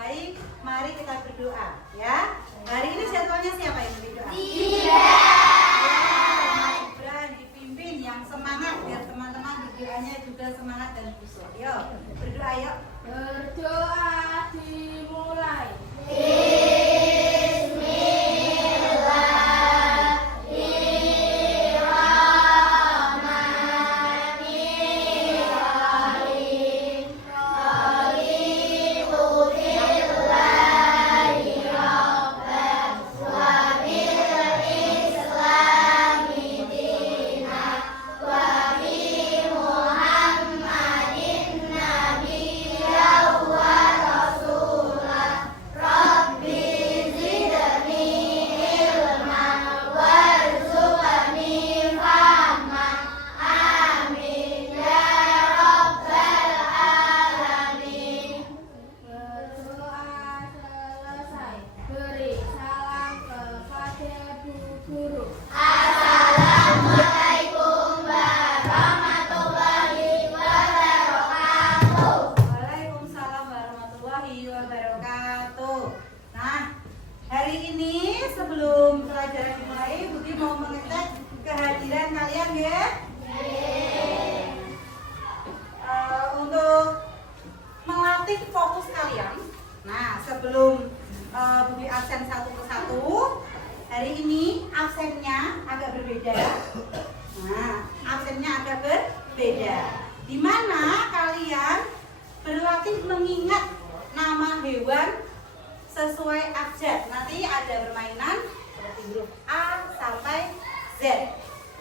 Baik, mari kita berdoa ya. Hari ini jadwalnya siapa yang berdoa? Gibran dipimpin yang semangat biar teman-teman berdoanya juga semangat dan khusyuk. Yuk, berdoa yuk. Berdoa dimulai. Waalaikumsalam warahmatullahi wabarakatuh. Nah, hari ini sebelum pelajaran dimulai, Budi mau mengecek kehadiran kalian ya. Untuk melatih fokus kalian. Nah, sebelum Budi absen satu persatu, hari ini absennya agak berbeda. Nah, absennya agak berbeda. Di mana kalian berlatih mengingat nama hewan sesuai abjad. Nanti ada permainan seperti huruf A sampai Z.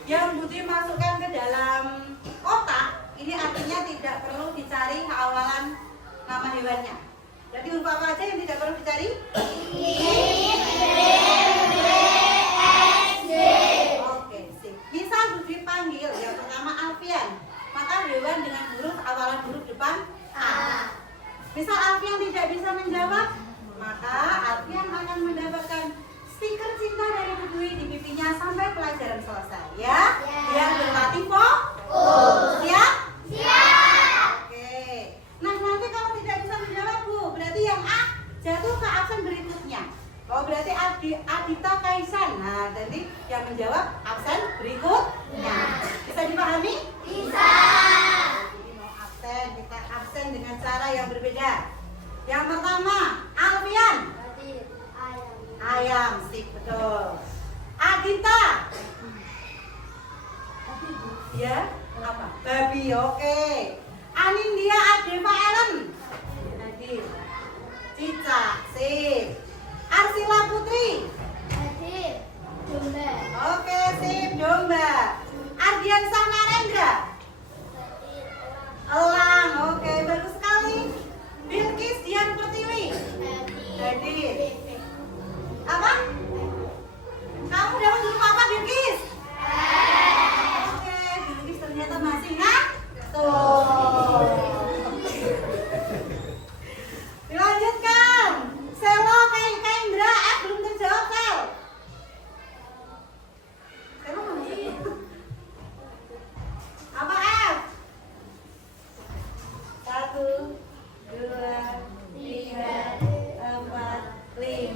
Yang Budi masukkan ke dalam kotak, ini artinya tidak perlu dicari hafalan nama hewannya. Jadi huruf apa aja yang tidak perlu dicari? Oke, sip. Misal Budi panggil yang pertama Alfian, maka hewan dengan huruf awalan huruf depan A. Misal Alfian tidak bisa menjawab, maka Alfian akan mendapatkan stiker cinta dari Budi di pipinya sampai pelajaran selesai ya. Biar berlatih fokus. Siap? Oke. Nah, nanti kalau tidak bisa menjawab Bu, berarti yang A jatuh ke absen berikutnya. Oh, berarti Adita Kaisan. Nah, jadi yang menjawab absen berikutnya. Bisa dipahami? Bisa. Jadi mau absen, kita absen dengan cara yang berbeda. Yang pertama, Alfian. Ayam, sip, betul. Adita. Ya, apa? Babi, oke. Anindya Adeva Ellen. Hadir. Cica, sip. Arsila Putri. Oke, sip, domba. Ardian Narendra. Elang, oke, bagus sekali. Bilkis Dian Pertiwi. Hadir. Apa? Kamu dapat huruf apa, Bilkis? Oke, Bilkis ternyata masih tuh. Dilanjutkan. Selo Kaindra, belum terjawab, Sel. Selo mana? Apa F? 1, 2, 3, 4, 5.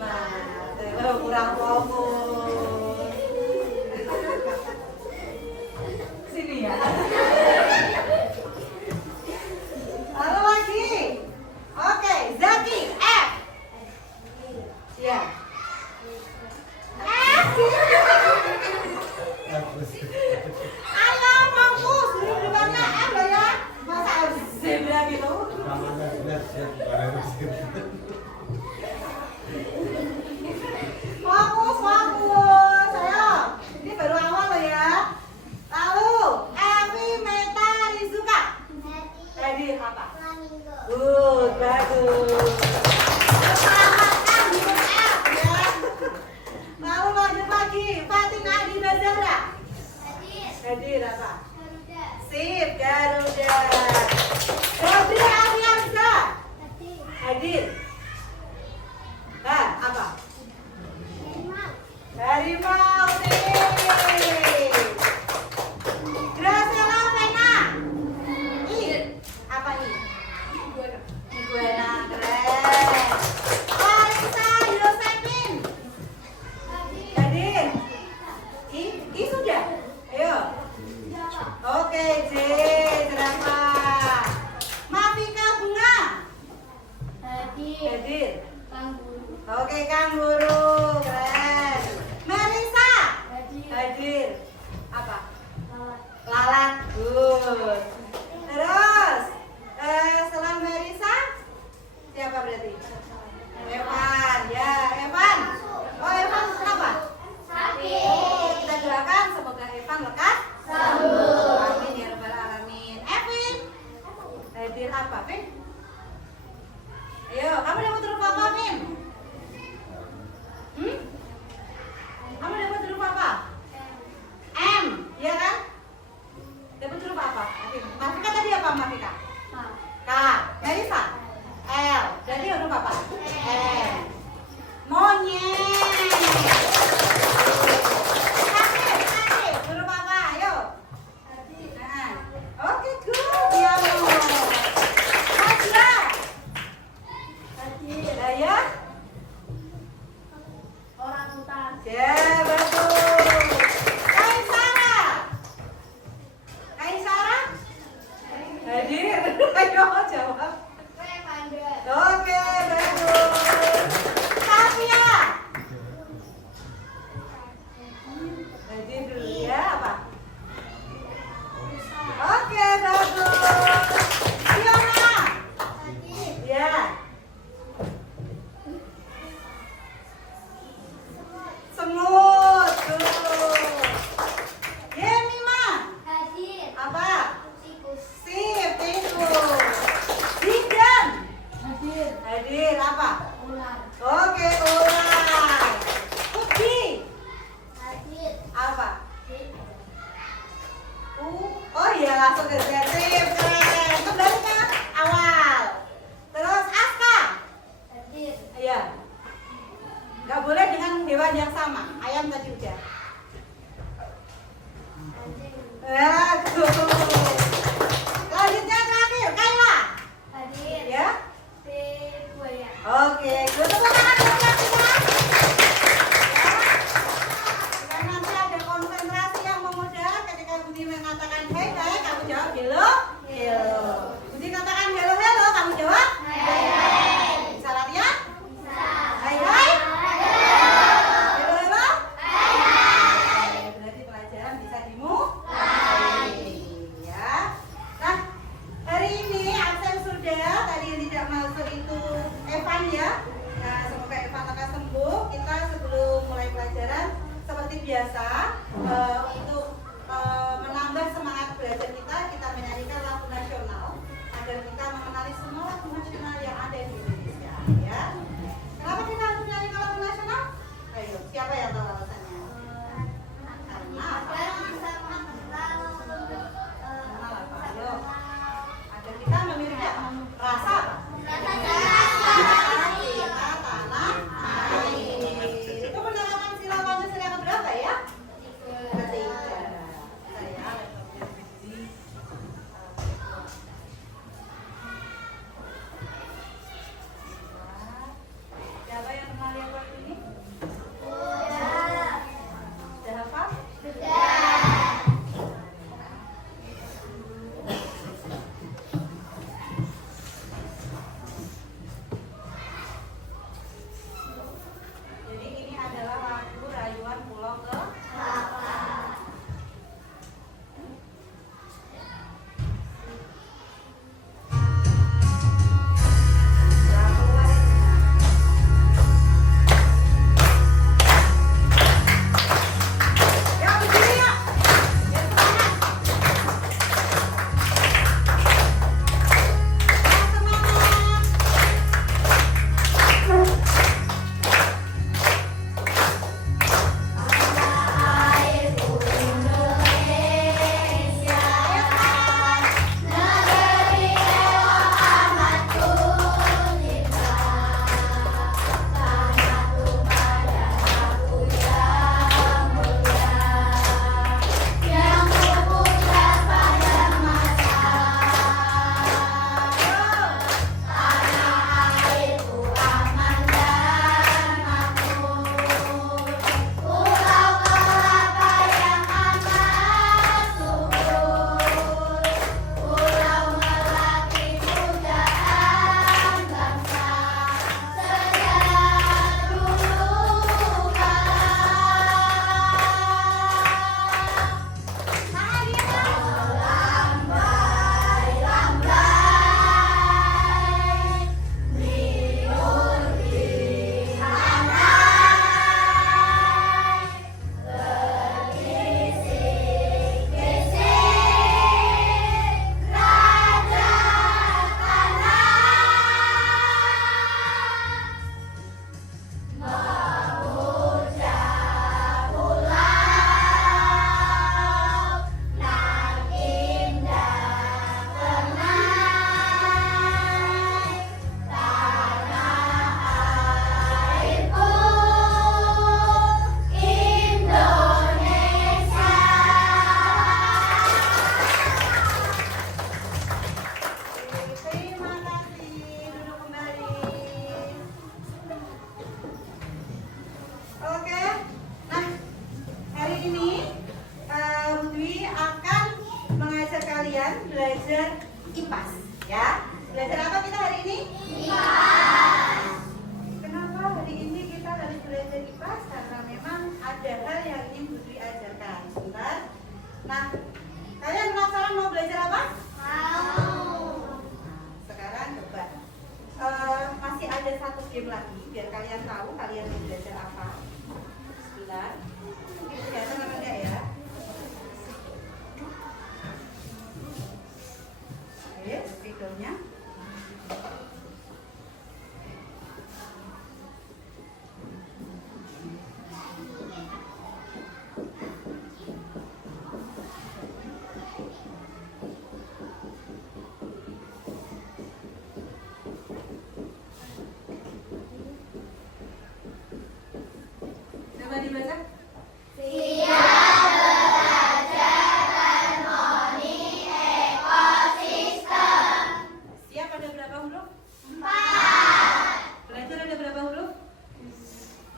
Hadir. Kang Guru. Oke, Kang Guru. Keren. Marisa. Hadir. Hadir. Apa? Lalat. Lalat. Good. Terus setelah Marisa siapa berarti? Evan. Ya, Evan. Oh, Evan kenapa? Sakit. Oh, kita doakan semoga Evan lekas sembuh. Amin ya rabbal alamin. Evin. Hadir apa, Vin? Ayo, kamu dapat huruf apa, Vin? Kamu dapat huruf apa? M, ya kan? Dapat huruf apa? Evin. Mafika tadi apa, Mafika? K. Marisa? L. Jadi huruf apa? M. Monyet. Kasih, huruf apa? Ayo. Nah. Oke, good. Diamo. Najla. Hadir. Daya. Orang utan. Ya, bagus. Kaisara. Kaisara? Hadir. Ayo jawab. Oke, bagus. Safia. Hadir dulu ya, apa? Oke, bagus. Fiona. Ya. Semut. Tuh. Yemima. Hadir. Apa? Tikus. Sip, tikus. Didan. Hadir. Hadir apa? Ular. Oke, ular. Uji. Hadir. Apa? Oh iya, langsung ke sip. Keren. Kembali ke awal. Terus Aska. Hadir. Iya. Nggak boleh dengan hewan yang sama. Ayam tadi udah. Bagus. Lanjutnya terakhir, Kayla. Hadir. Ya. Buaya. Oke, gue tepuk tangan buat Kayla. Ya. Dan nanti ada konsentrasi yang memudahkan ketika Budi mengatakan hey, hey, kamu jawab hello, hello. Budi katakan hello, hello, kamu jawab hey. Bisa latihan? Bisa. Hai, hai. Hello, hello. Oke, berarti pelajaran bisa dimulai. Ya. Nah, hari ini absen sudah. Tadi yang tidak masuk itu Evan ya. Nah, semoga Evan akan sembuh. Kita sebelum mulai pelajaran seperti biasa untuk menambah semangat belajar kita menyanyikan lagu nasional agar kita mengenali semua lagu nasional yang ada di Indonesia. Ya. Kenapa kita harus menyanyikan lagu nasional? Ayo, siapa yang tahu alasannya? Karena apa? Kenal apa? Ayo. Agar kita memiliki apa? Rasa apa? Kita tanah air. Itu penerapan sila Pancasila keberapa ya? Ketiga. Saya laptopnya Budi. satu game lagi biar kalian tahu kalian mau belajar apa. Sebentar. Ini kelihatan apa enggak ya? Oke, spidolnya. Coba dibaca. Siap ada berapa huruf? 4. Belajar ada berapa huruf?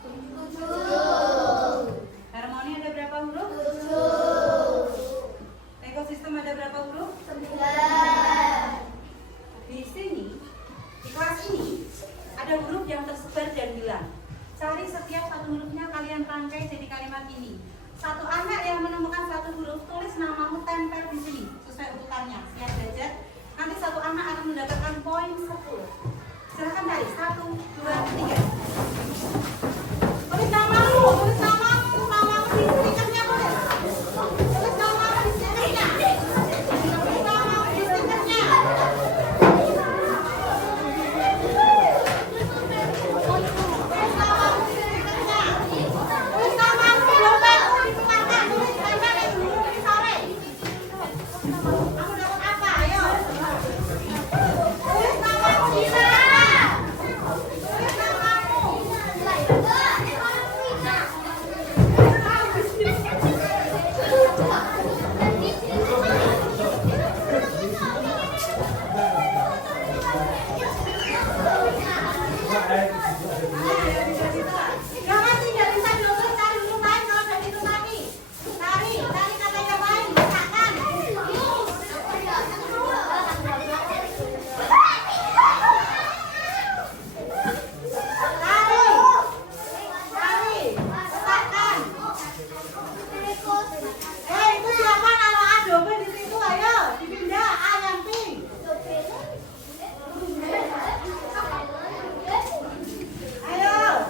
7. Harmoni ada berapa huruf? 7. Ekosistem ada berapa huruf? 9. Di sini, di kelas ini ada huruf yang tersebar dan hilang. Cari setiap satu hurufnya, kalian rangkai jadi kalimat ini. Satu anak yang menemukan satu huruf, tulis namamu, tempel di sini sesuai urutannya. Siap belajar? Nanti satu anak akan mendapatkan poin 10. Silahkan dari 1, 2, 3. Tulis namamu, namamu di stikernya boleh. Tulis namamu di stikernya. Tulis namamu di stikernya. Tulis namamu di dompetmu, di tempatnya. Tulis tempel dulu di sore. Kamu dapat apa? Ayo. Tulis namamu di sana. Tulis namamu. Jangan tidak bisa diobrol, cari huruf lain kalau udah itu tadi. Cari kata yang lain, misalkan. Cari, letakkan. Itu siapa nama Adobe di situ? Ayo, dipindah A yang pink. Ayo.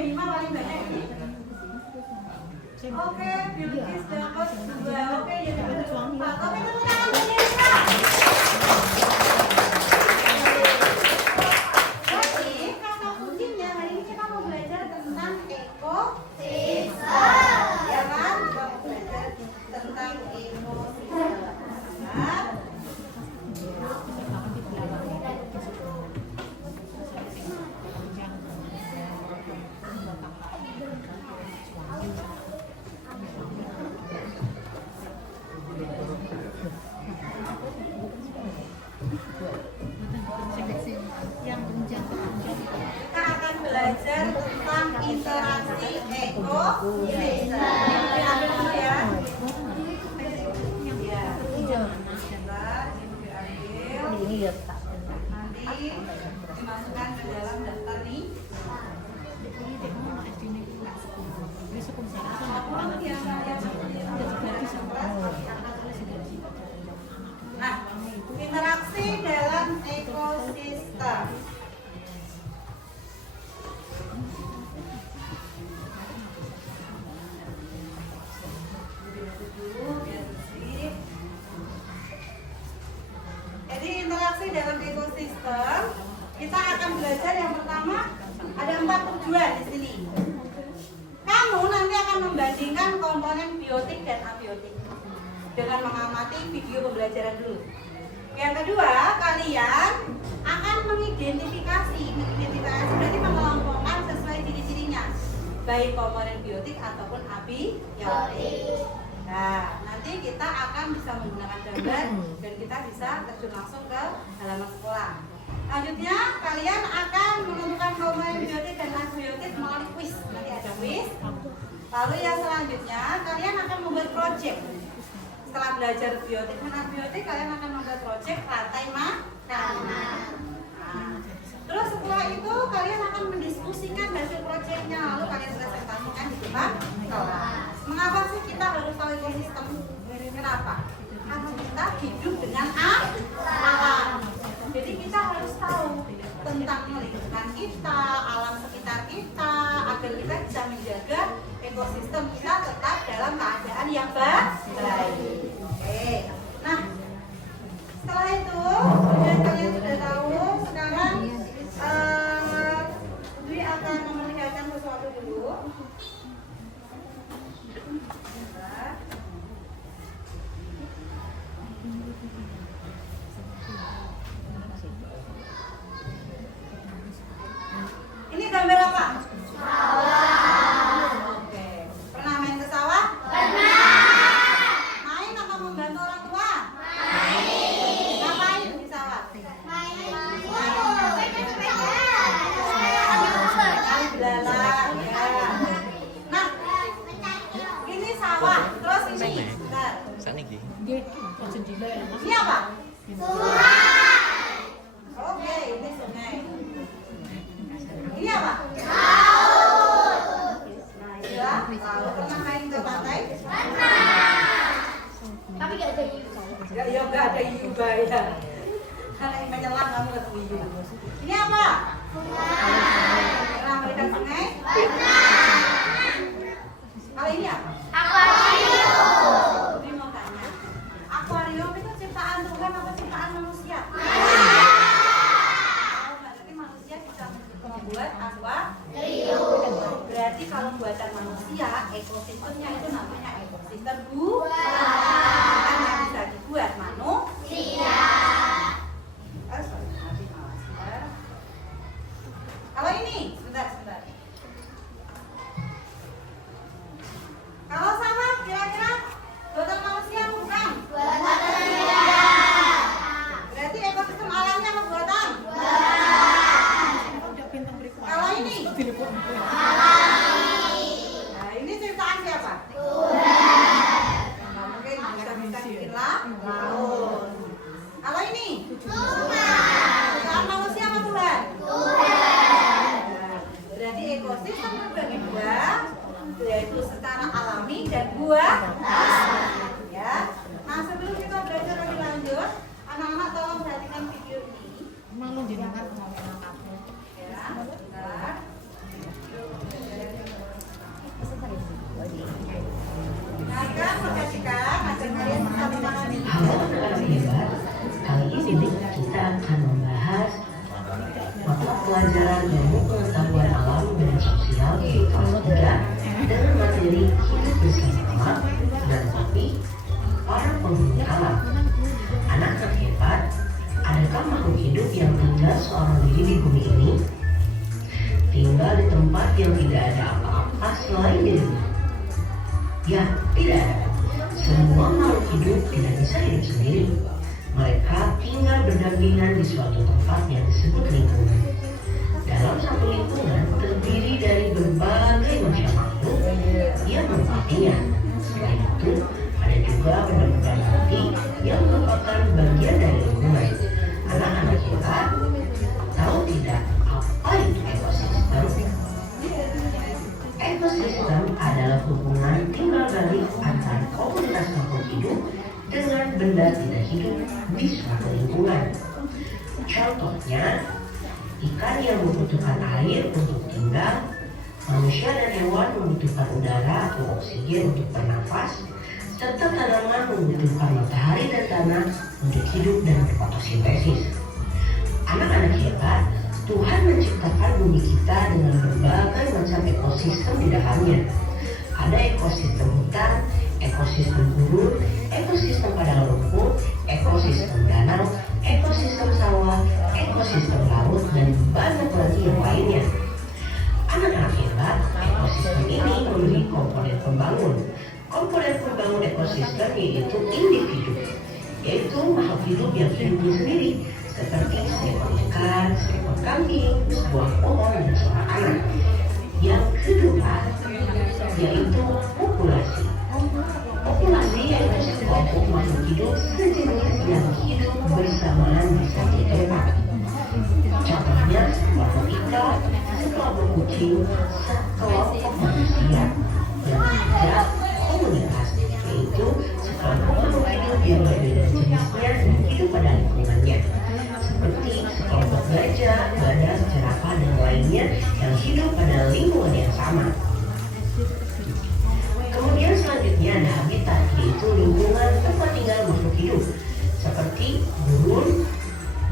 Jemima paling banyak ini. Oke, Bilkis dapat 2. Oke, jadi dapat 4. Oke, tepuk tangan untuk Jemima. Jadi, kata kuncinya hari ini kita mau belajar tentang ekosistem. Ya kan? Kita mau belajar tentang ekosistem. Nah, kita akan belajar tentang interaksi ekosistem. Diambil dulu ya. Ya. Sebentar, ini diambil. Nanti dimasukkan ke dalam daftar nih. Nah, interaksi dalam ekosistem. Jadi interaksi dalam ekosistem kita akan belajar yang pertama ada 4 tujuan di sini. Kamu nanti akan membandingkan komponen biotik dan abiotik dengan mengamati video pembelajaran dulu. Yang kedua, kalian akan mengidentifikasi berarti mengelompokkan sesuai ciri-cirinya, baik komponen biotik ataupun abiotik. Nah, nanti kita akan bisa menggunakan gambar dan kita bisa terjun langsung ke halaman sekolah. Selanjutnya, kalian akan menentukan komponen biotik dan abiotik melalui kuis. Nanti ada kuis. Lalu yang selanjutnya, kalian akan membuat proyek. Setelah belajar biotik dan abiotik, kalian akan membuat proyek rantai makanan. Nah, terus setelah itu, kalian akan mendiskusikan hasil proyeknya. Lalu kalian presentasikan di depan kelas. Mengapa sih kita harus tahu ekosistem? Kenapa? Karena kita hidup dengan alam. Jadi kita harus tahu tentang lingkungan kita, alam sekitar kita, agar kita bisa menjaga ekosistem kita tetap dalam keadaan yang baik. Oke. Nah, setelah itu, kemudian kalian sudah tahu, sekarang Dwi akan memperlihatkan sesuatu dulu. Ini gambar apa? Sawah. Oke. Pernah main ke sawah? Pernah. Main atau membantu orang tua? Main. Ngapain di sawah? Main belalang. Ya. Nah, ini sawah. Terus ini. Bentar. Ini apa? Sungai. Oke, ini sungai. Ini apa? Laut. Nah, iya. Laut. Pernah main ke pantai? Pernah. Tapi gak ada hiu. Ya, nggak ada hiu bahaya. Karena yang menyelam kamu ketemu hiu. Ini apa? Pernah melihat sungai? Pernah. Kalau ini apa? Akuarium. Ini mau tanya. Akuarium itu ciptaan Tuhan apa ciptaan manusia? Berarti manusia bisa membuat akuarium. Berarti kalau buatan manusia, ekosistemnya itu namanya ekosistem buatan yang bisa dibuat manusia. Kalau ini, sebentar. Kalau sama, kira-kira buatan manusia bukan? Buatan manusia. Berarti ekosistem alamnya apa buatan? Kalau ini? Nah, ini ciptaan siapa? Nah, mungkin bisa bikin laut. Kalau ini? Ciptaan manusia apa Tuhan? Nah, berarti ekosistem terbagi dua, yaitu secara alami dan buatan. Ya. Nah, sebelum kita belajar lebih lanjut, anak-anak tolong perhatikan video ini. Ya, bentar. menjadi hidup bersama dan tapi para penghuni alam. Anak-anak hebat, adakah makhluk hidup yang tinggal seorang diri di bumi ini? Tinggal di tempat yang tidak ada apa-apa selain dirinya? Ya, tidak ada. Semua makhluk hidup tidak bisa hidup sendiri. Mereka tinggal berdampingan di suatu tempat yang disebut lingkungan. Dalam satu lingkungan terdiri dari berbagai macam makhluk yang menempatinya. Selain itu, ada juga benda-benda mati yang merupakan bagian dari lingkungan. Anak-anak hebat, tahu tidak apa itu ekosistem? Ekosistem adalah hubungan tinggal balik antara komunitas makhluk hidup dengan benda tidak hidup di suatu lingkungan. Contohnya, ikan yang membutuhkan air untuk tinggal, manusia dan hewan membutuhkan udara atau oksigen untuk bernafas, serta tanaman membutuhkan matahari dan tanah untuk hidup dan berfotosintesis. Anak-anak hebat, Tuhan menciptakan bumi kita dengan berbagai macam ekosistem di dalamnya. Ada ekosistem hutan, ekosistem gurun, ekosistem padang rumput, ekosistem danau, ekosistem sawah, ekosistem laut, dan banyak lagi yang lainnya. Anak-anak hebat, ekosistem ini memiliki komponen pembangun. Komponen pembangun ekosistem yaitu individu, yaitu makhluk hidup yang hidupnya sendiri, seperti seekor ikan, seekor kambing, sebuah pohon, dan seorang anak. Yang kedua, yaitu populasi. Populasi yaitu sekelompok makhluk hidup sejenis yang hidup bersamaan di satu tempat. Contohnya sekelompok ikan, sekelompok kucing, sekelompok manusia. Yang ketiga, komunitas, yaitu sekelompok makhluk hidup yang berbeda jenisnya dan hidup pada lingkungannya. Seperti sekelompok gajah, badak, jerapah, dan lainnya yang hidup pada lingkungan yang sama. Kemudian selanjutnya ada habitat, yaitu lingkungan tempat tinggal makhluk hidup, seperti gurun,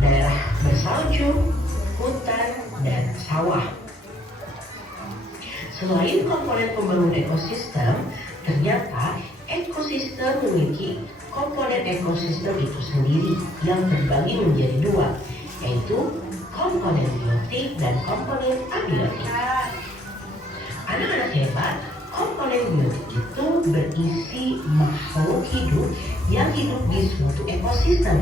daerah bersalju, hutan, dan sawah. Selain komponen pembangun ekosistem, ternyata ekosistem memiliki komponen ekosistem itu sendiri yang terbagi menjadi dua, yaitu komponen biotik dan komponen abiotik. Anak-anak hebat, komponen biotik itu berisi makhluk hidup yang hidup di suatu ekosistem,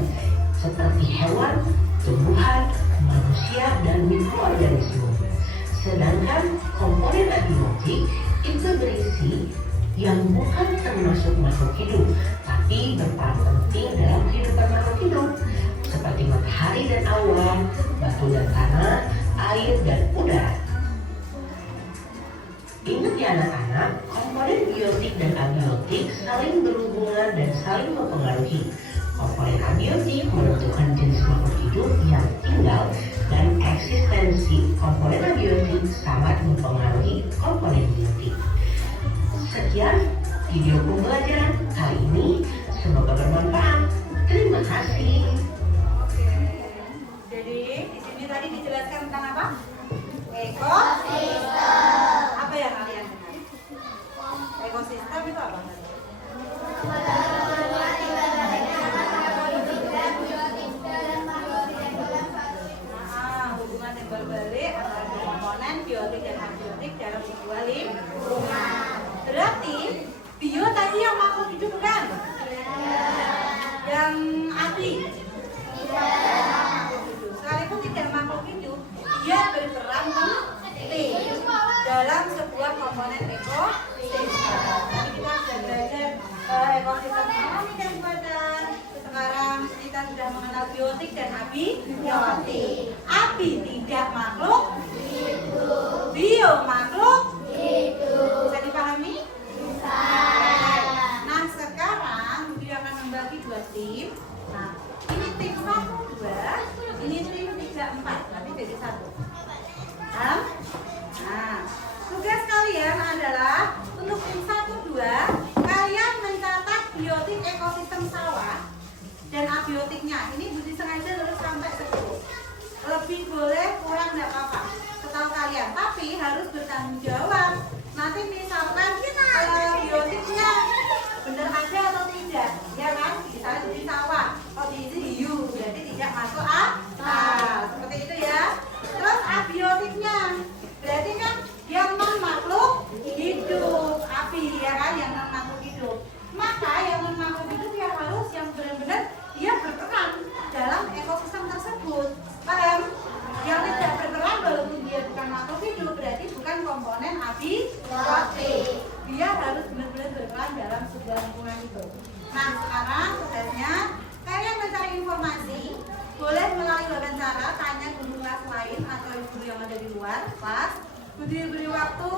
seperti hewan, tumbuhan, manusia, dan mikroorganisme. Sedangkan komponen abiotik itu berisi yang bukan termasuk makhluk hidup, tapi berperan penting dalam kehidupan makhluk hidup, seperti matahari dan awan, batu dan tanah, air dan udara. Ingat ya anak-anak, komponen biotik dan abiotik saling berhubungan dan saling mempengaruhi. Komponen abiotik menentukan jenis makhluk hidup yang tinggal dan eksistensi komponen abiotik sangat mempengaruhi komponen biotik. Sekian video pembelajaran kali ini, semoga bermanfaat. Terima kasih. Jadi di sini tadi dijelaskan tentang apa? Ekosistem. Apa yang kalian dengar? Ekosistem itu apa? Hubungan timbal balik antara komponen biotik dan abiotik dalam sebuah lingkungan. Berarti bio tadi yang makhluk hidup bukan? Yang abi? Sekalipun tidak makhluk hidup, dia berperan penting dalam sebuah komponen ekosistem. Jadi kita sudah belajar ekosistem alami dan buatan. Sekarang kita sudah mengenal biotik dan abiotik. Abi tidak makhluk hidup, bio makhluk hidup. Bisa dipahami? Bisa. Nah sekarang dia akan membagi dua tim. Nah ini tim 1, 2, ini tim 3, 4. Nanti jadi 1. Nah tugas kalian adalah untuk tim 1, 2, kalian mencatat biotik ekosistem sawah dan abiotiknya. Ini Budi sengaja terus sampai 10. Lebih boleh, kurang nggak apa-apa, setahu kalian. Tapi harus bertanggung jawab. Nanti misalkan Dia harus benar-benar berperan dalam sebuah lingkungan itu. Nah, sekarang tugasnya kalian mencari informasi, boleh melalui wawancara, tanya guru kelas lain atau guru yang ada di luar kelas. Diberi waktu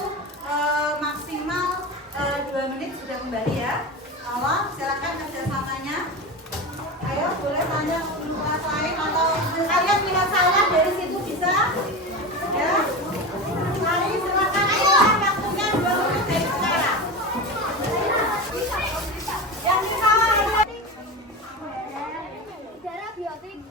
maksimal 2 menit sudah kembali ya. Awal, silakan kerjasamanya. Ayo, boleh tanya guru kelas lain atau kalian lihat saya dari situ bisa? Ya. Mari silakan. Ayo, waktunya 2 menit dari sekarang. Yang di bawah Darah biotik.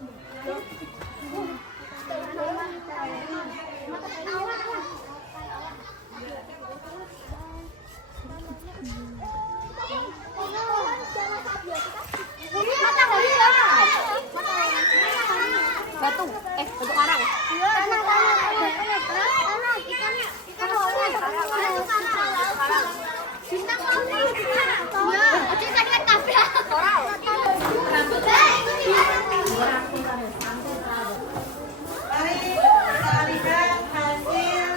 Batu, batu karang. Bintang laut. Ya, oke kan tabrak. Koral. Mari kita lihat hasil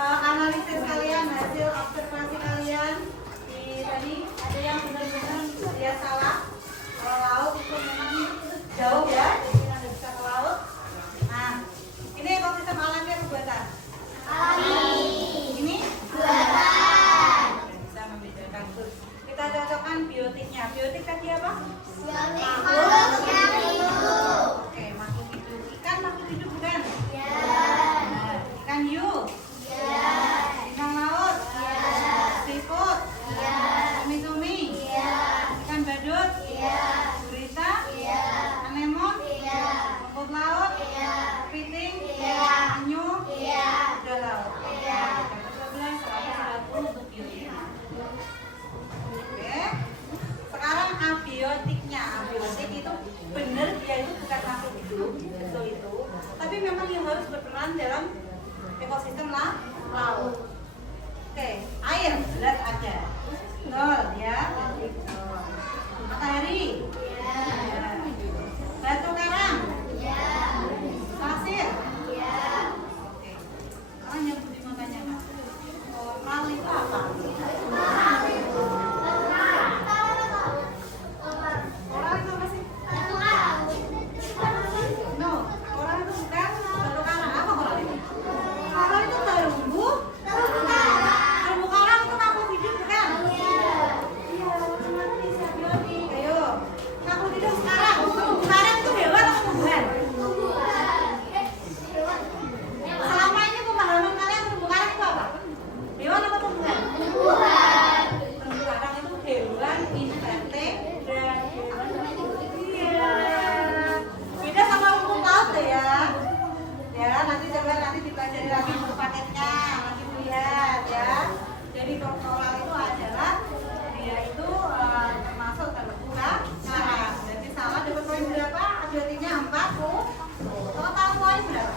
analisis kalian, hasil observasi kalian. Di tadi ada yang benar-benar dia salah. Kalau laut itu memang jauh ya, jadi Anda bisa ke laut. Nah, ini ekosistem alami atau buatan? Ini buatan. Bisa membedakan. Kita cocokkan biotiknya. Biotik tadi apa? Oke, makhluk hidup. Ikan makhluk hidup bukan? Nah, ikan hiu. Ikan laut. Seafood. Cumi-cumi. Ikan badut. Gurita. Anemon. Rumput laut. Kepiting. Penyu. Kuda laut. 12, 120 untuk biotiknya. Oke. Sekarang abiotiknya. Abiotik itu benar dia itu bukan makhluk hidup, betul itu. Tapi memang yang harus berperan dalam ekosistem laut. Oke, air jelas ada. Betul ya. Matahari. Ya. Batu karang. Pasir. Oke. Sekarang yang Budi mau tanyakan. Koral itu apa? Koral itu apa sih? No, koral itu bukan batu karang. Apa koral itu? Koral itu terumbu karang. Terumbu karang itu makhluk hidup bukan? Iya, teman-teman bisa biotik. Ayo, makhluk hidup sekarang. Terumbu karang itu hewan atau tumbuhan? Selama ini pemahaman kalian terumbu karang itu apa? Hewan atau tumbuhan? Terumbu karang itu hewan invertebrate. Iya. Beda sama rumput laut deh ya. Ya, nanti dipelajari lagi buku paketnya, nanti lihat ya. Jadi koral itu adalah dia itu termasuk terumbu karang. Jadi salah dapat poin berapa? Abiotiknya 40. Total poin berapa?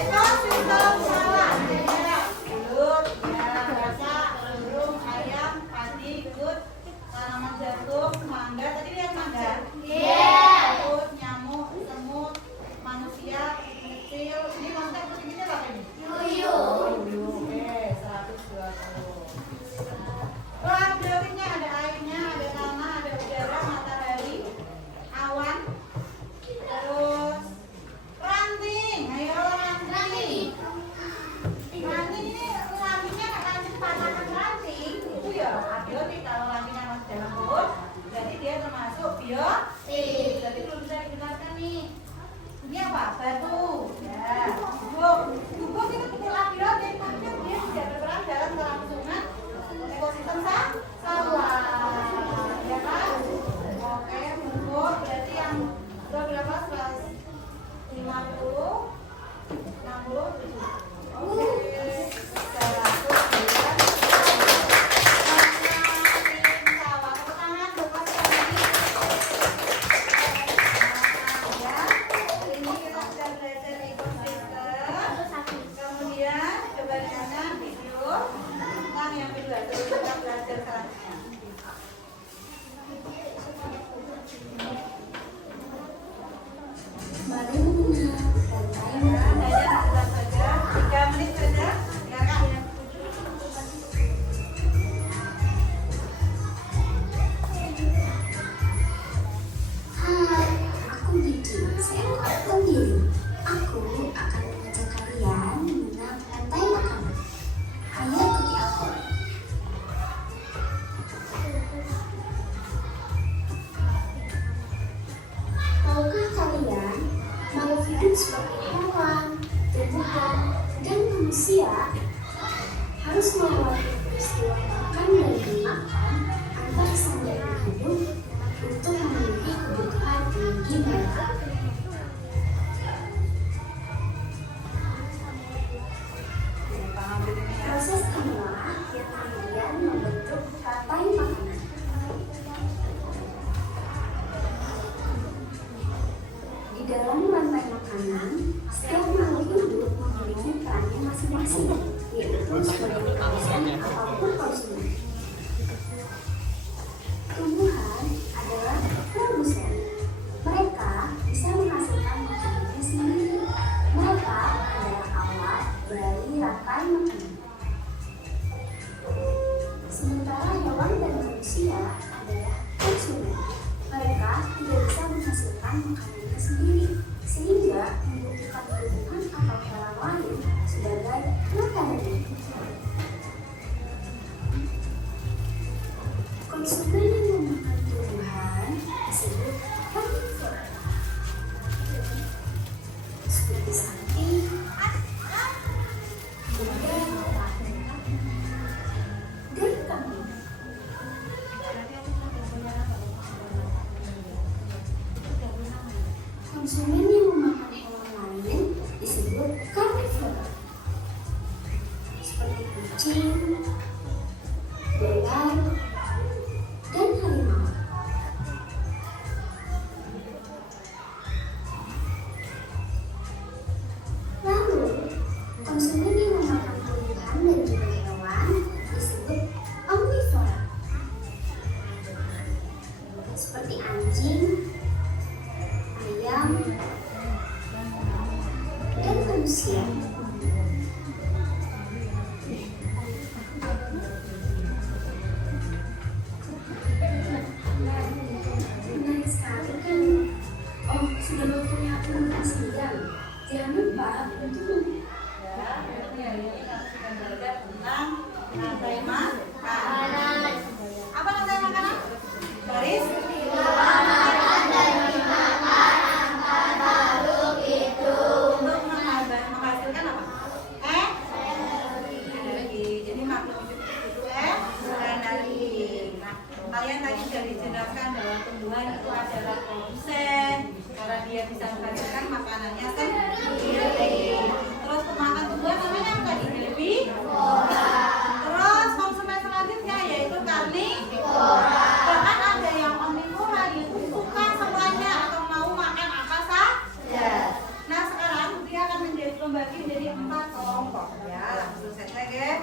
Ekosistem salah. Belut, ya, rasa, burung, ayam, padi, belut, tanaman jagung, mangga. Tadi lihat mangga? Belut, nyamuk, semut, manusia, kecil. Ini konsep kecil apa ini? Yuyu. Oke, 120. Ruang biotiknya ada airnya, ada tanah, ada udara, matahari, awan, terus ranting. Ayo ranting. Ranting ini rantingnya ranting patahan ranting itu ya abiotik. Kalau rantingnya masih dalam perut, berarti dia termasuk biotik. Berarti belum bisa digunakan nih. Ini apa? Batu. Ya. Gubuk itu itulah biotik, tapi dia tidak berperan dalam kelangsungan ekosistem satwa. Ya kan? Oke, gubuk berarti yang berapa? 50, 60, 70. Oke. 100. manusia harus melewati peristiwa makan dan dimakan antar sandera hidup untuk memenuhi kebutuhan tinggi mereka. Proses inilah yang kemudian membentuk rantai makanan. Di dalam rantai makanan, setiap makhluk hidup memiliki perannya masing-masing, yaitu sebagai produsen ataupun konsumen. Tumbuhan adalah produsen. Mereka bisa menghasilkan makanannya sendiri. Mereka adalah awal dari rantai makanan. Sementara hewan dan manusia adalah konsumen. Mereka tidak bisa menghasilkan makanannya sendiri, sehingga membutuhkan tumbuhan atau hewan lain sebagai makanannya. Konsumen yang memakan tumbuhan disebut carnivore, seperti sapi, kuda, dan kambing. Konsumen yang memakan hewan lain disebut carnivore, seperti kucing, ular, dan harimau. Lalu, konsumen yang memakan tumbuhan dan juga hewan disebut omnivora, seperti anjing, ayam, dan manusia. Menarik sekali kan? Oh, sudah waktunya aku makan siang. Jangan lupa untuk Ya, ini kita akan belajar tentang rantai makanan. Apa rantai makanan? Baris. Untuk menghasilkan apa? Energi. Jadi makhluk hidup itu energi. Nah, kalian tadi sudah dijelaskan bahwa tumbuhan itu adalah produsen karena dia bisa menghasilkan makanannya sendiri. Terus pemakan tumbuhan namanya apa tadi? Herbivora. Terus konsumen selanjutnya yaitu karnivora. Bahkan ada yang omnivora, yaitu suka semuanya atau mau makan apa saja. Nah sekarang dia akan membagi menjadi 4 kelompok. Ya langsung saja guys.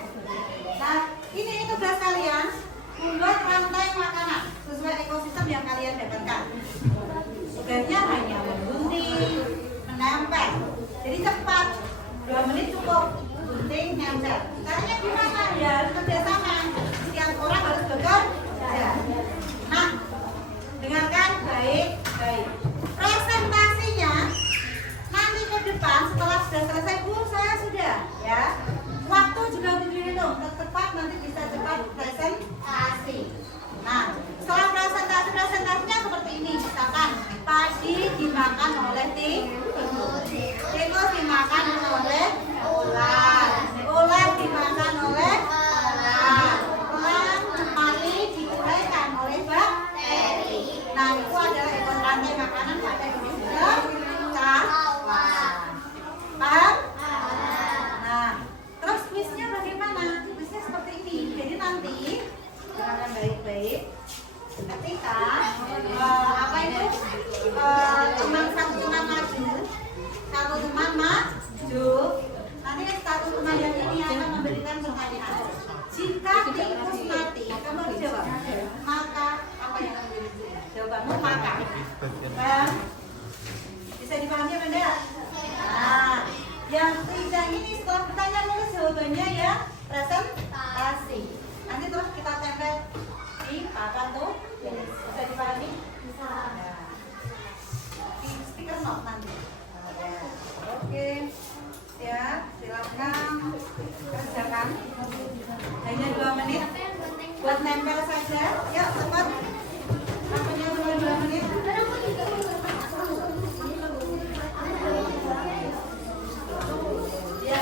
Nah ini tugas kalian membuat rantai makanan sesuai ekosistem yang kalian dapatkan. Tugasnya hanya menggunting, menempel. Jadi cepat, 2 menit cukup. Gunting, nempel. Caranya gimana? Ya harus kerjasama. Setiap orang harus bekerja. Nah, dengarkan baik-baik. Presentasinya nanti ke depan setelah sudah selesai, Bu, saya sudah. Ya. Waktu juga dihitung, tepat nanti bisa cepat presentasi. Nah, setelah presentasinya seperti ini. Misalkan padi dimakan oleh tikus dimakan oleh ular, ular dimakan oleh elang, mali diuraikan oleh bakteri. Nah, itu adalah ekor rantai makanan pada Indonesia. Paham? Nah, terus kuisnya bagaimana? Kuisnya seperti ini. Jadi nanti dengarkan baik-baik. Ketika teman maju, satu teman maju, nanti satu teman yang ini akan memberikan pertanyaan. Jika tikus mati, kamu harus jawab. Maka apa yang kamu jawab? Jawabanmu maka. Bisa dipahami apa enggak? Nah, yang tidak ini setelah pertanyaan nulis jawabannya ya presentasi. Nanti terus kita tempel di papan tuh. Bisa dipahami? Bisa. Di stiker note nanti. Oke. Siap, silakan kerjakan. Hanya 2 menit buat nempel saja. Ya, cepat. Waktunya cuma 2 menit. Ya.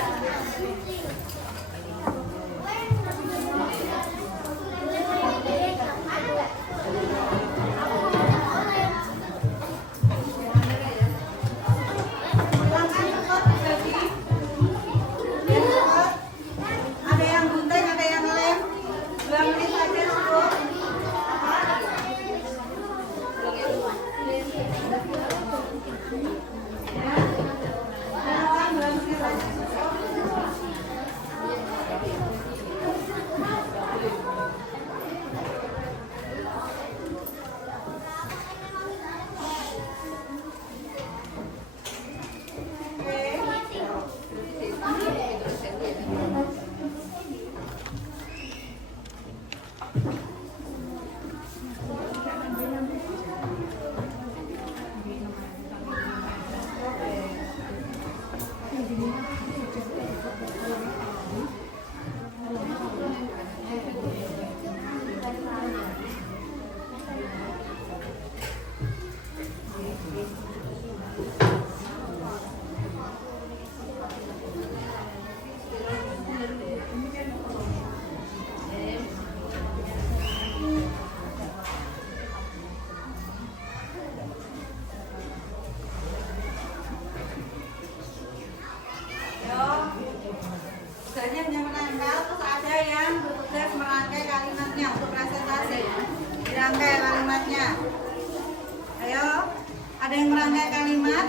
Belajarnya hanya menangkal, terus ada yang bertugas merangkai kalimatnya untuk presentasi. Dirangkai kalimatnya. Ayo, ada yang merangkai kalimat.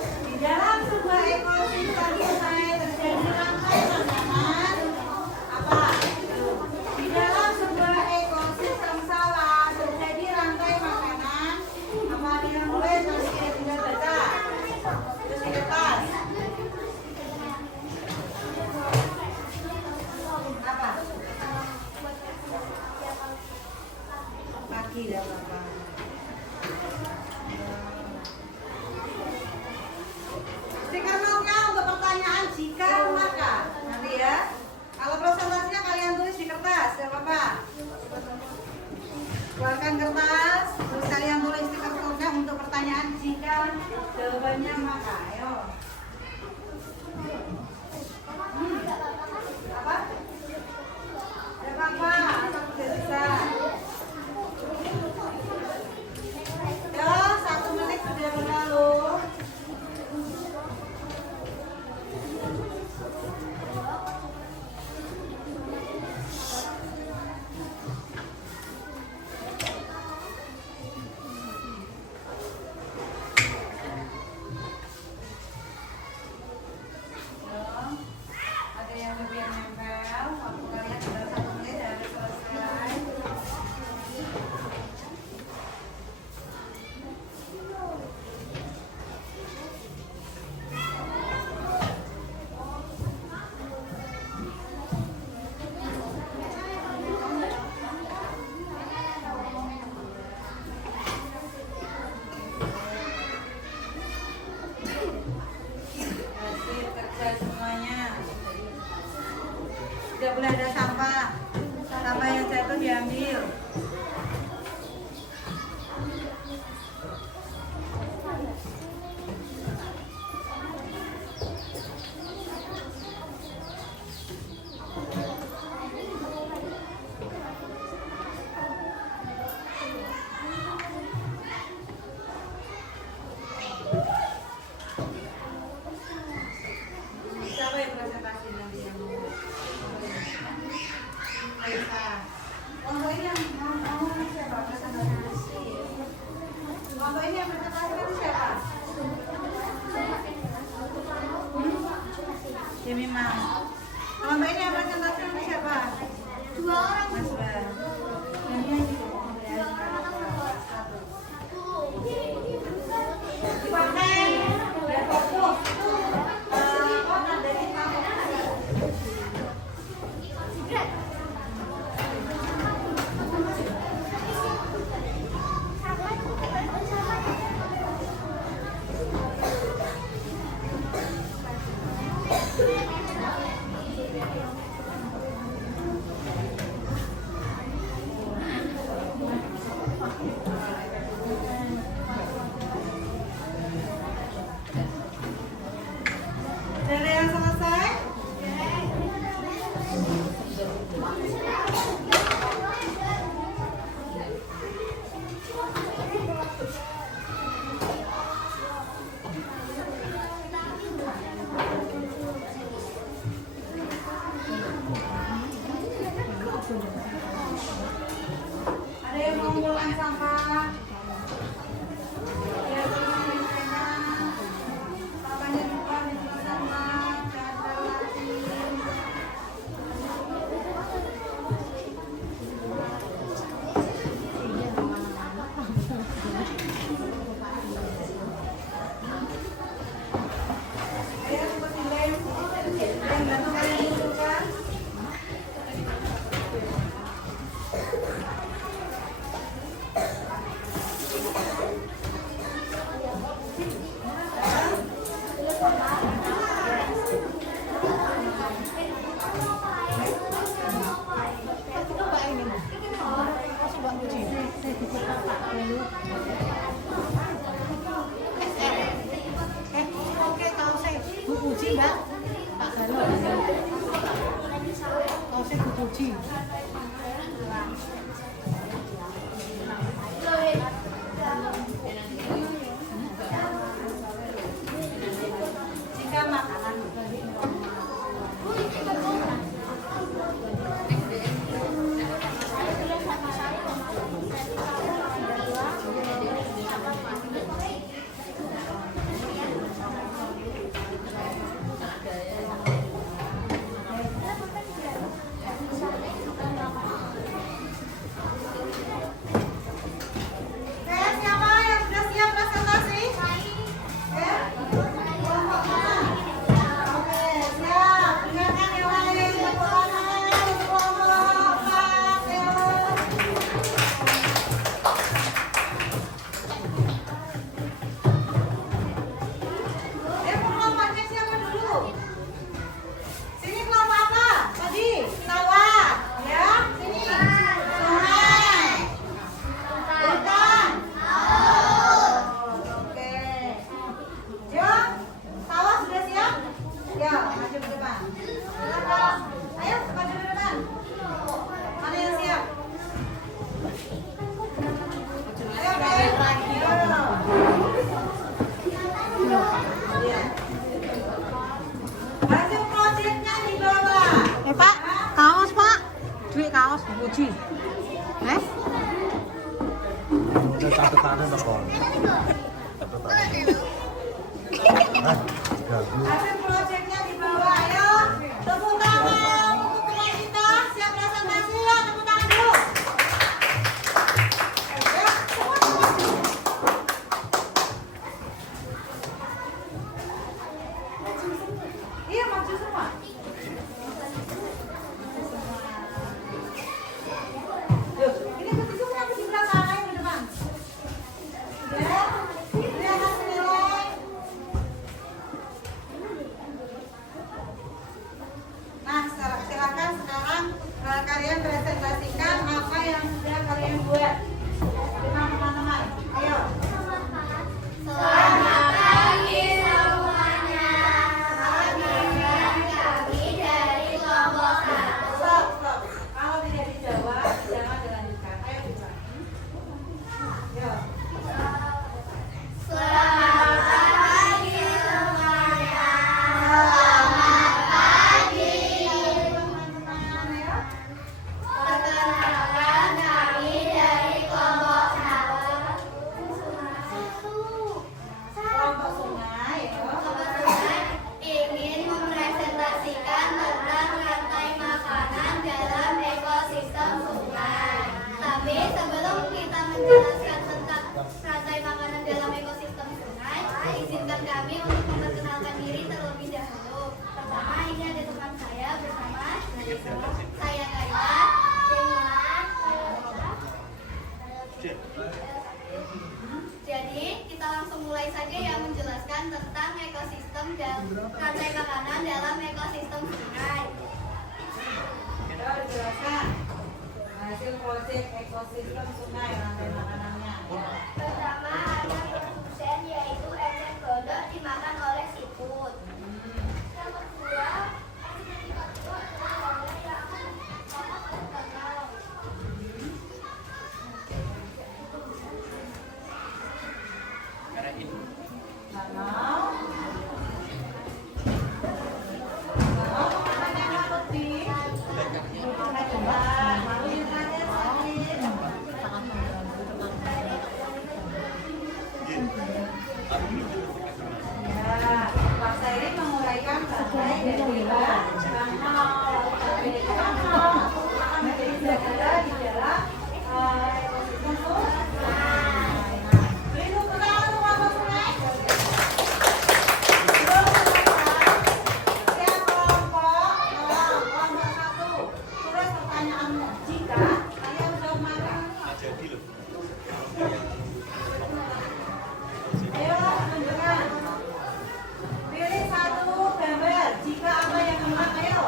Di dalam sebuah ekosistem sungai terjadi rantai makanan. Apa? Di dalam sebuah ekosistem sawah terjadi rantai makanan. Apa dia nulis nanti kita tinggal baca. Terus di kertas. Apa? Pagi dan apa? Stiker notnya untuk pertanyaan jika maka nanti ya. Kalau presentasinya kalian tulis di kertas, ya apa-apa. Keluarkan kertas, terus kalian tulis stiker notnya untuk pertanyaan jika jawabannya maka. Ayo. Apa? Ya apa-apa, asal sudah bisa. Ya, 1 menit sudah berlalu. Ada yang lebih nempel, waktu kalian sudah 1 menit harus selesai. Hasil kerja semuanya. Tidak boleh ada sampah. Sampah yang jatuh diambil. Siapa yang presentasi nanti yang mau? Aisyah. Kelompok ini yang mau siapa presentasi? Kelompok ini yang presentasi nanti siapa? Jemima. Kelompok ini yang presentasi nanti siapa? 2 orang. Mas Bel. Yang ini ya. Dipakai. Biar fokus. Kok nadanya sama? Ada yang selesai? Ada yang mau mengumpulkan sampah? Ya, teman-teman enak. Sampahnya dibuang di tempat sampah, jangan lagi. Ayo seperti lem, bantu kalian dudukkan. Oke, tahu saya. Bu Puji, Mbak. Pak Galo. Tahu saya Bu Puji. Jika makanan Ya, maju ke depan. Ayo, maju ke depan. Mana yang siap? Ayo, Iya. Hasil proyeknya di bawah. Pak, kaos Pak, duit kaos puji. Catatannya apa? Hasil proyeknya di bawah. Ayo, tepuk tangan untuk teman kita. Siap presentasi ya, tepuk tangan dulu. Ayo, semua maju. Iya, maju semua. Yuk, ini ikuti semua aku di belakang, ayo ke depan. Ya, lihat hasil nilai. Nah, silakan sekarang kalian presentasikan apa yang sudah kalian buat dengan teman-teman. Ayo. Selamat pagi semuanya. Kami dari kelompok 1. Stop, stop. Kalau tidak dijawab, jangan dilanjutkan. Ayo diulang. Yo. Selamat pagi semuanya. Selamat pagi. Teman-teman, ayo. Perkenalkan kami dari kelompok 1. Kelompok sungai, yo. Ingin mempresentasikan tentang rantai makanan dalam ekosistem sungai. Tapi sebelum kita menjelaskan tentang rantai makanan dalam ekosistem sungai, izinkan kami untuk memperkenalkan diri terlebih dahulu. Pertama, ini ada teman saya bersama saya Kayla, Jadi kita langsung mulai saja ya menjelaskan tentang ekosistem dan rantai makanan dalam ekosistem sungai. Ayo dijelaskan. Hasil proyek ekosistem sungai rantai makanannya. Ya. Pertama ada produsen yaitu eceng gondok dimakan oleh siput. Yang kedua Pak Sairi menguraikan bahaya dari akan menjadi jaga di dalam ekosistem sungai. Beri tepuk tangan untuk kelompok sungai. Siap kelompok 1. Tulis pertanyaanmu. Jika kalian jawab maka. Ayo tunjukkan. Pilih satu gambar. Jika apa yang menang, ayo.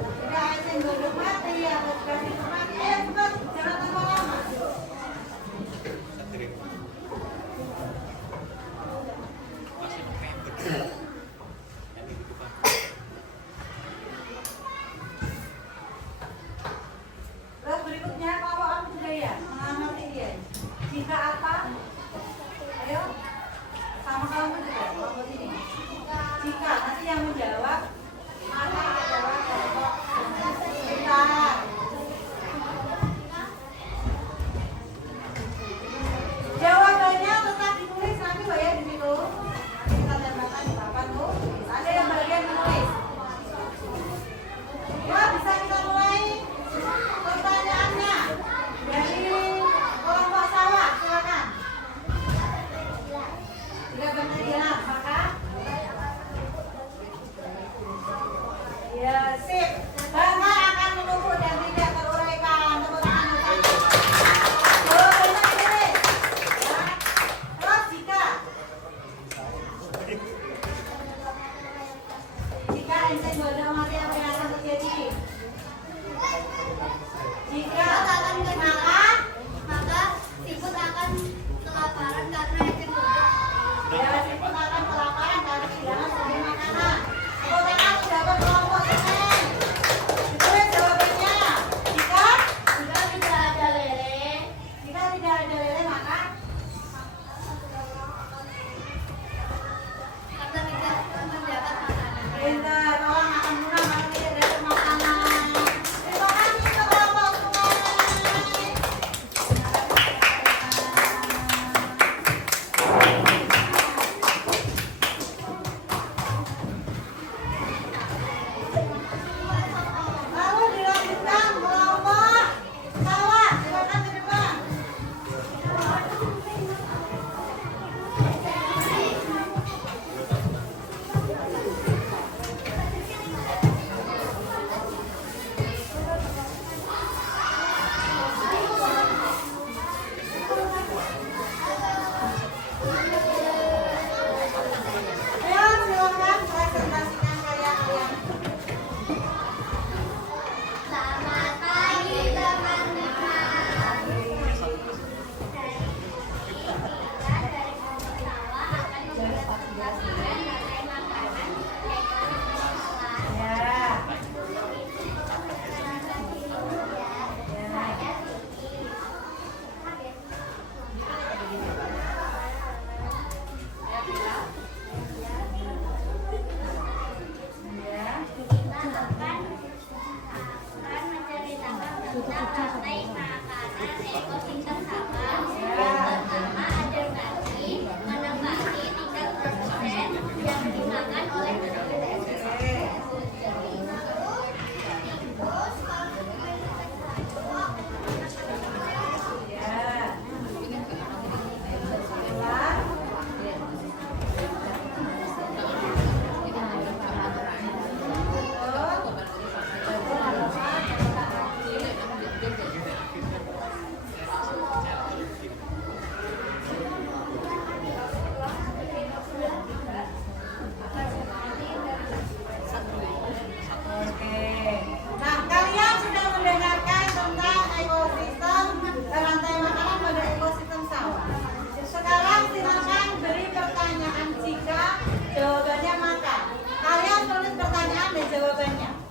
Jika eceng gondok mati atau jika siput mati, ayo cepat. Jangan lama-lama. Terus berikutnya kelompok apa juga ya? Mengamati dia. Jika apa? Ayo. Sama kamu juga kelompok ini. Jika nanti yang menjawab maka adalah kelompok sebentar. Jawabannya tetap ditulis nanti loh ya di situ. Kita tambahkan di papan tuh. Ada yang bagian menulis. Ya bisa kita mulai pertanyaannya dari kelompok sawah, silakan. Jika benar maka ya sip. Bangga akan menunggu dan tidak teruraikan. Tepuk tangan untuk kami. Oh, bisa ditulis. Ya. Terus jika eceng gondok mati apa yang akan terjadi? Jika akan maka maka siput akan kelaparan karena eceng gondok. ya siput akan kelaparan karena kehilangan sumber makanan.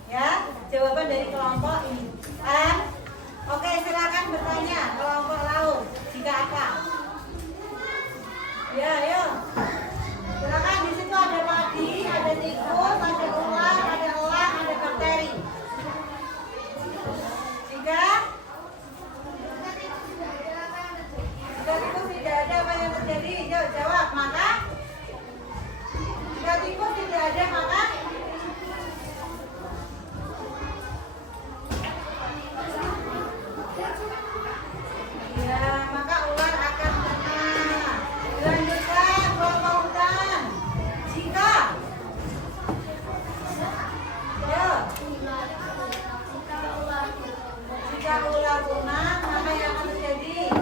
Ya, jawaban dari kelompok ini. Oke, silakan bertanya kelompok laut. Jika apa? Ya, ayo. Silakan, di situ ada padi, ada tikus, ada ular, ada elang, ada bakteri. Jika tikus tidak ada, apa yang terjadi? Jawab, maka jika tikus tidak ada, maka ya, maka ular akan punah. Lanjutkan kelompok hutan. Jika ya, jika ular punah, maka yang akan terjadi?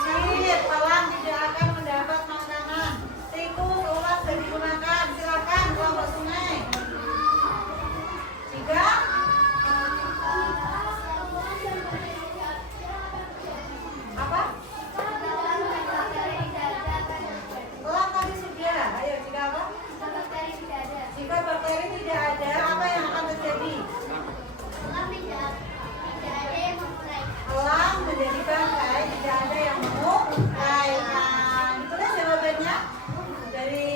Sip, elang tidak akan mendapat makanan. Tikus, ular sudah digunakan. Silakan kelompok sungai. Jika apa? Elang tadi sudah. Ayo, jika apa? Jika bakteri tidak ada, apa yang akan terjadi? Elang menjadi bangkai, tidak ada yang menguraikan. Itulah jawabannya dari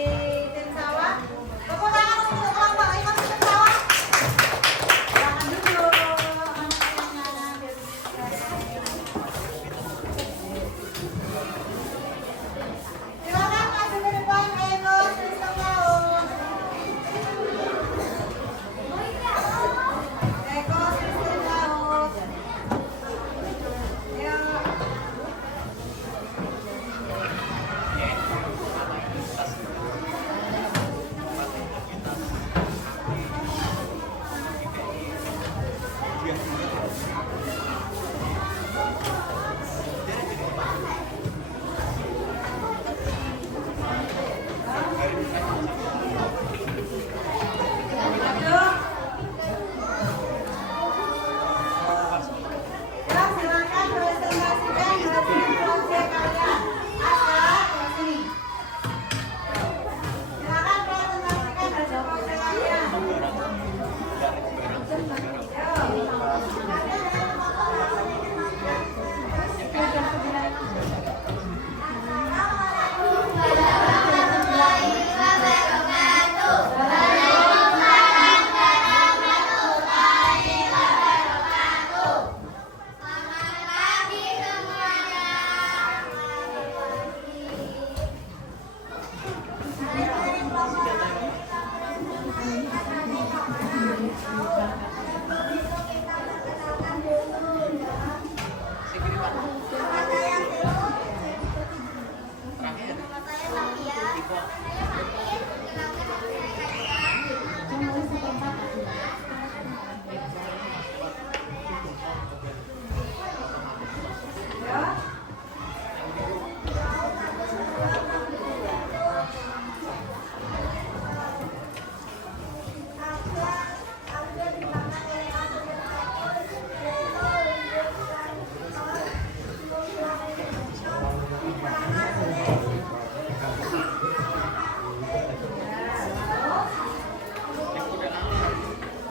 tim sawah. Tepuk tangan untuk kelompok ikut tim sawah. Silakan duduk. Silakan maju ke depan, ekosistem laut. Ekosistem laut. Ya. Maju. Ya, silakan presentasikan hasil proyek kalian. Ada di sini. Silakan presentasikan hasil proyek kalian.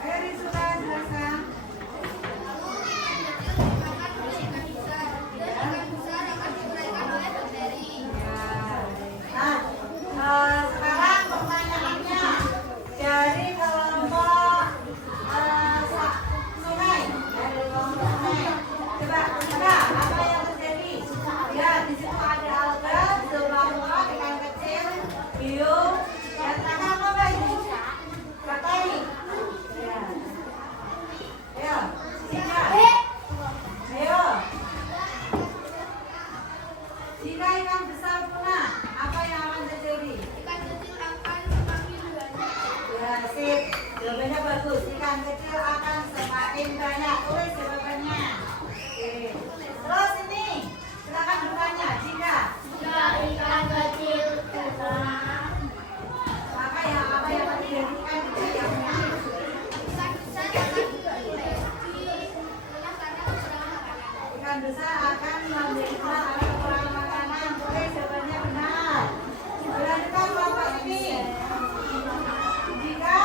Ayo Rizwan, jelaskan. Sekarang pertanyaannya dari kelompok sungai, dari kelompok sungai. Coba, apa yang terjadi? Ya, di situ ada alga, zooplankton, ikan kecil, hiu, dan terakhir apa ini? Bakteri. Ya. Ayo, jika. Ayo. Jika ikan besar punah, apa yang akan terjadi? Ya, sip. Jawabannya bagus. Ikan kecil akan semakin banyak. Tulis jawabannya. Oke. Terus ini, silakan bertanya. Jika maka yang apa yang terjadi? Ikan kecil yang punah. Ikan besar akan menderita karena kekurangan makanan. Tulis jawabannya benar. Berlanjutkan kelompok ini. Jika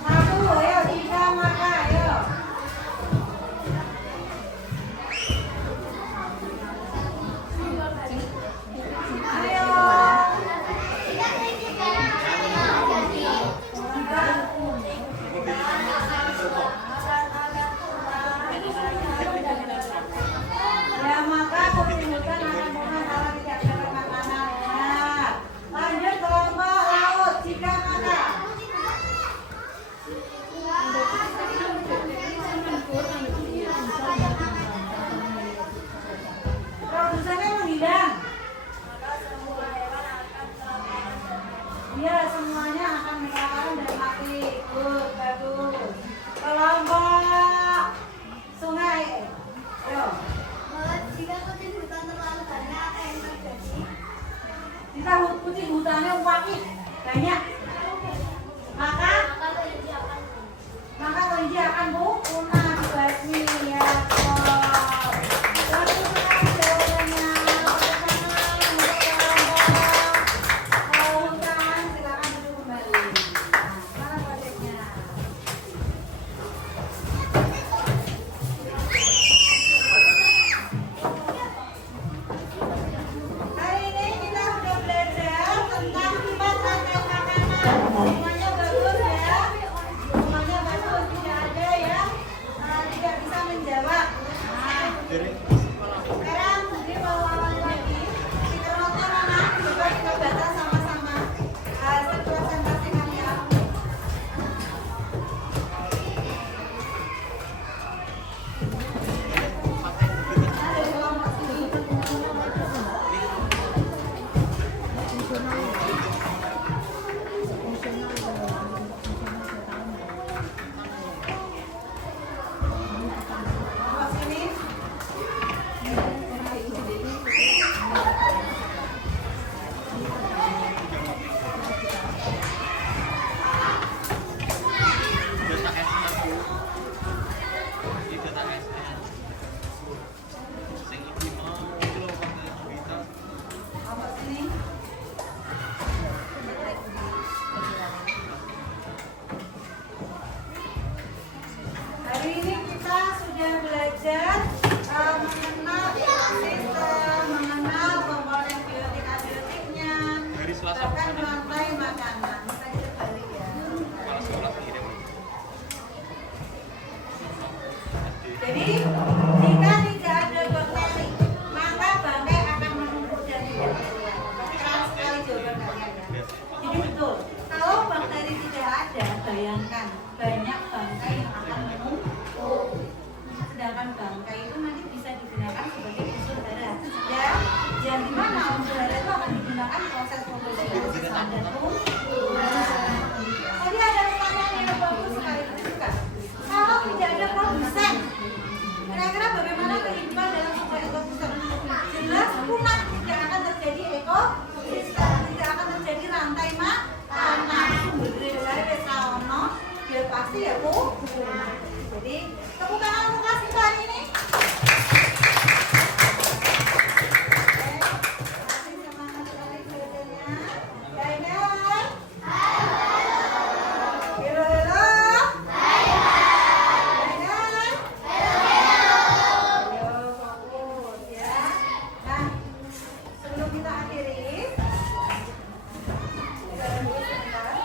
Satu, ayo Cika Maka, ayo. Ya maka kucingkan anak-anak kalau tidak ada makanan ya. Lanjut kelompok laut Cika Maka. Produsennya menghilang. Iya, semuanya akan menghilang dan mati. Good, bagus. Kelompok sungai. Ayo. Jika kucing hutan terlalu banyak, apa yang terjadi? Jika kucing hutannya wakil banyak, maka kelinci akan punah dibasmi ya. Bagus sekali jawabannya. Kalau hutan silakan duduk kembali. Mana proyeknya? Hari ini kita sudah belajar tentang sifat rantai makanan. Semuanya bagus ya. Semuanya bagus, tidak ada yang tidak bisa menjawab. Nah, sekarang dia mau awal lagi. Kita nonton mana? Coba kita baca sama-sama hasil presentasi kalian. Ada kelompok sini. Kelompok sini. Kelompok sini. Hari ini kita sudah belajar mengenal ekosistem, mengenal komponen biotik abiotiknya, bahkan rantai makanan. Bisa dibalik ya. Jadi jika tidak ada bakteri, maka bangkai akan menumpuk dan tidak terlihat. Keras sekali jawaban kalian ya. Jadi betul, kalau bakteri tidak ada, bayangkan banyak bangkai yang akan menumpuk. Sedangkan bangkai itu nanti bisa digunakan sebagai unsur hara. Ya, yang dimana unsur hara itu akan digunakan proses fotosintesa dan tadi ada pertanyaan yang bagus sekali juga. Kalau tidak ada produsen, kira-kira bagaimana kehidupan dalam sebuah ekosistem? Jelas punah, tidak akan terjadi ekosistem, tidak akan terjadi rantai makanan. Sumber daya resaono, ya pasti ya bu. Jadi tepuk tangan untuk kasih kali ini. Kasih semangat sekali belajarnya. Dadah. Halo, halo. Dadah. Ayo fokus ya. Nah, sebelum kita akhiri, kita dulu sebentar.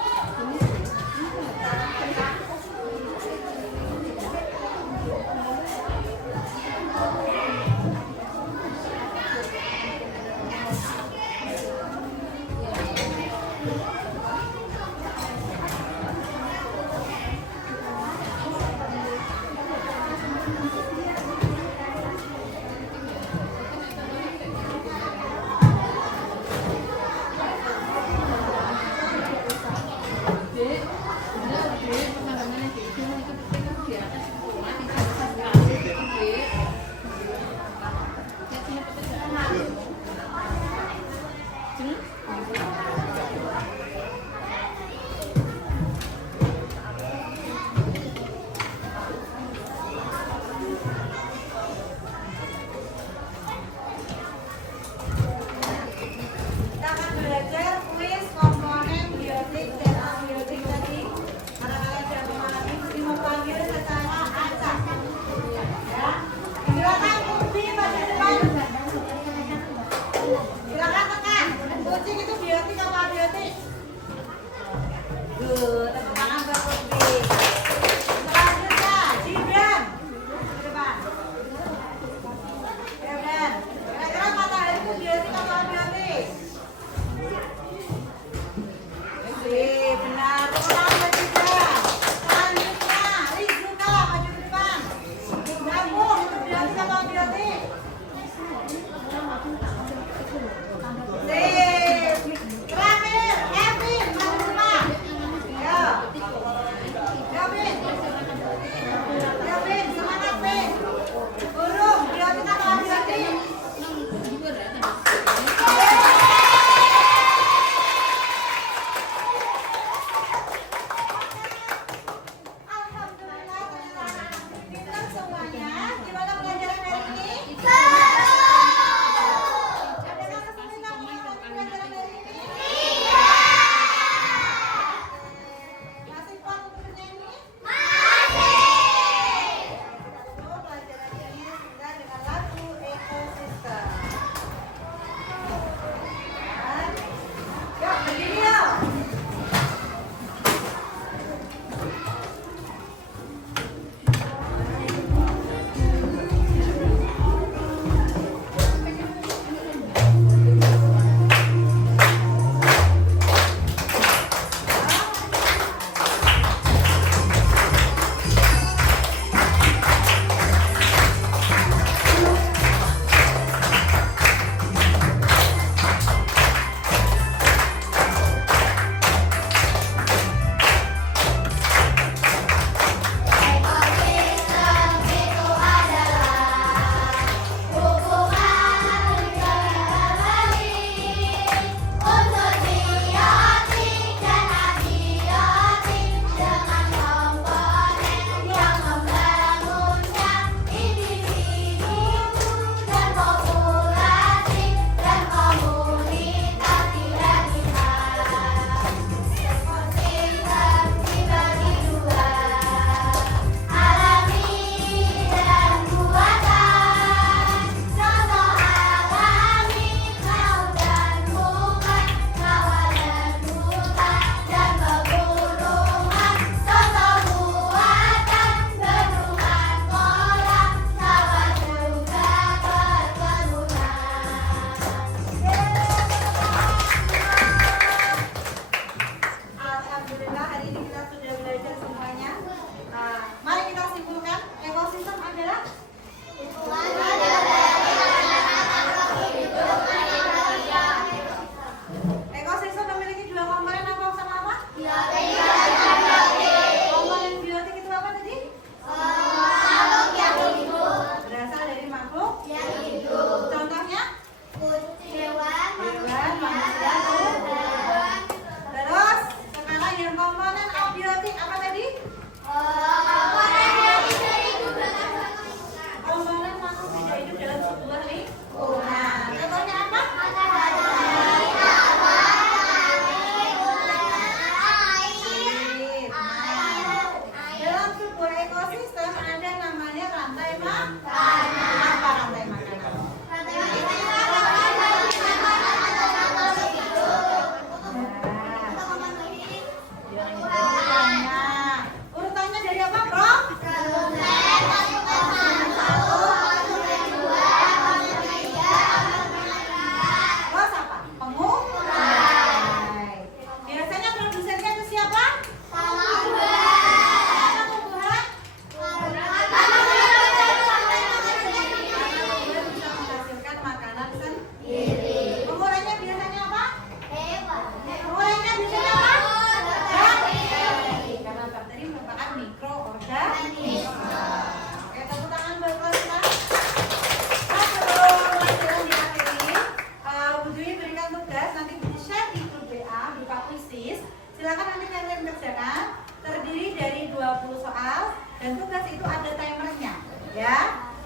Silakan tekan. Kucing itu biotik apa abiotik? Good. Tepuk tangan buat kucing. Selanjutnya, Gibran. Ke depan. Gibran. Kira-kira matahari itu biotik apa abiotik? Benar. Tepuk tangan buat Gibran. Selanjutnya, Rizka. Maju ke depan. Gabung. Itu biotik apa abiotik? Sip. Terakhir, Kevin, maju ke depan. Ya. Kevin. Kevin, semangat, Vin. Burung, biotik atau abiotik? Alhamdulillah, ternyata pintar semuanya. Gimana pelajaran hari ini? Ada yang kesulitan menghadapi pelajaran hari ini? Masih kuat untuk bernyanyi? Oh, pelajaran ini sudah dengan lagu ekosistem. Yuk, berdiri yuk. Alhamdulillah hari ini kita sudah belajar semuanya. Mari kita simpulkan, ekosistem adalah ekosistem memiliki dua komponen apa sama apa? Komponen biotik itu apa tadi? Berasal dari makhluk yang hidup. Contohnya? Hewan, manusia, tumbuhan. Terus sekarang yang komponen abiotik apa tadi? Komponen makhluk tidak hidup dalam sebuah lingkungan. Contohnya apa? Dalam sebuah ekosistem ada namanya rantai makanan. Apa rantai makanan? Urutannya dari apa, Bro? Terus apa? Pengurai. Biasanya produsennya itu siapa? Tumbuhan. Bisa menghasilkan makanan sendiri. Pengurainya biasanya apa? Pengurainya biasanya apa? Bakteri. Karena bakteri merupakan mikroorganisme. Oke, tepuk tangan buat kelasnya. Sebelum pelajaran diakhiri, Bu Dwi berikan tugas nanti di-share di grup WA berupa kuisis. Silakan nanti kalian kerjakan. Terdiri dari 20 soal dan tugas itu ada timernya, ya.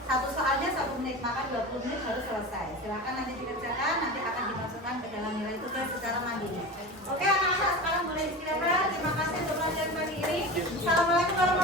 Satu soalnya 1 menit, maka 20 menit harus selesai. Silakan nanti dikerjakan, nanti akan dimasukkan ke dalam nilai tugas secara mandiri. Oke, anak-anak sekarang boleh istirahat. Terima kasih untuk pelajaran pagi ini. Assalamualaikum warahmatullahi wabarakatuh.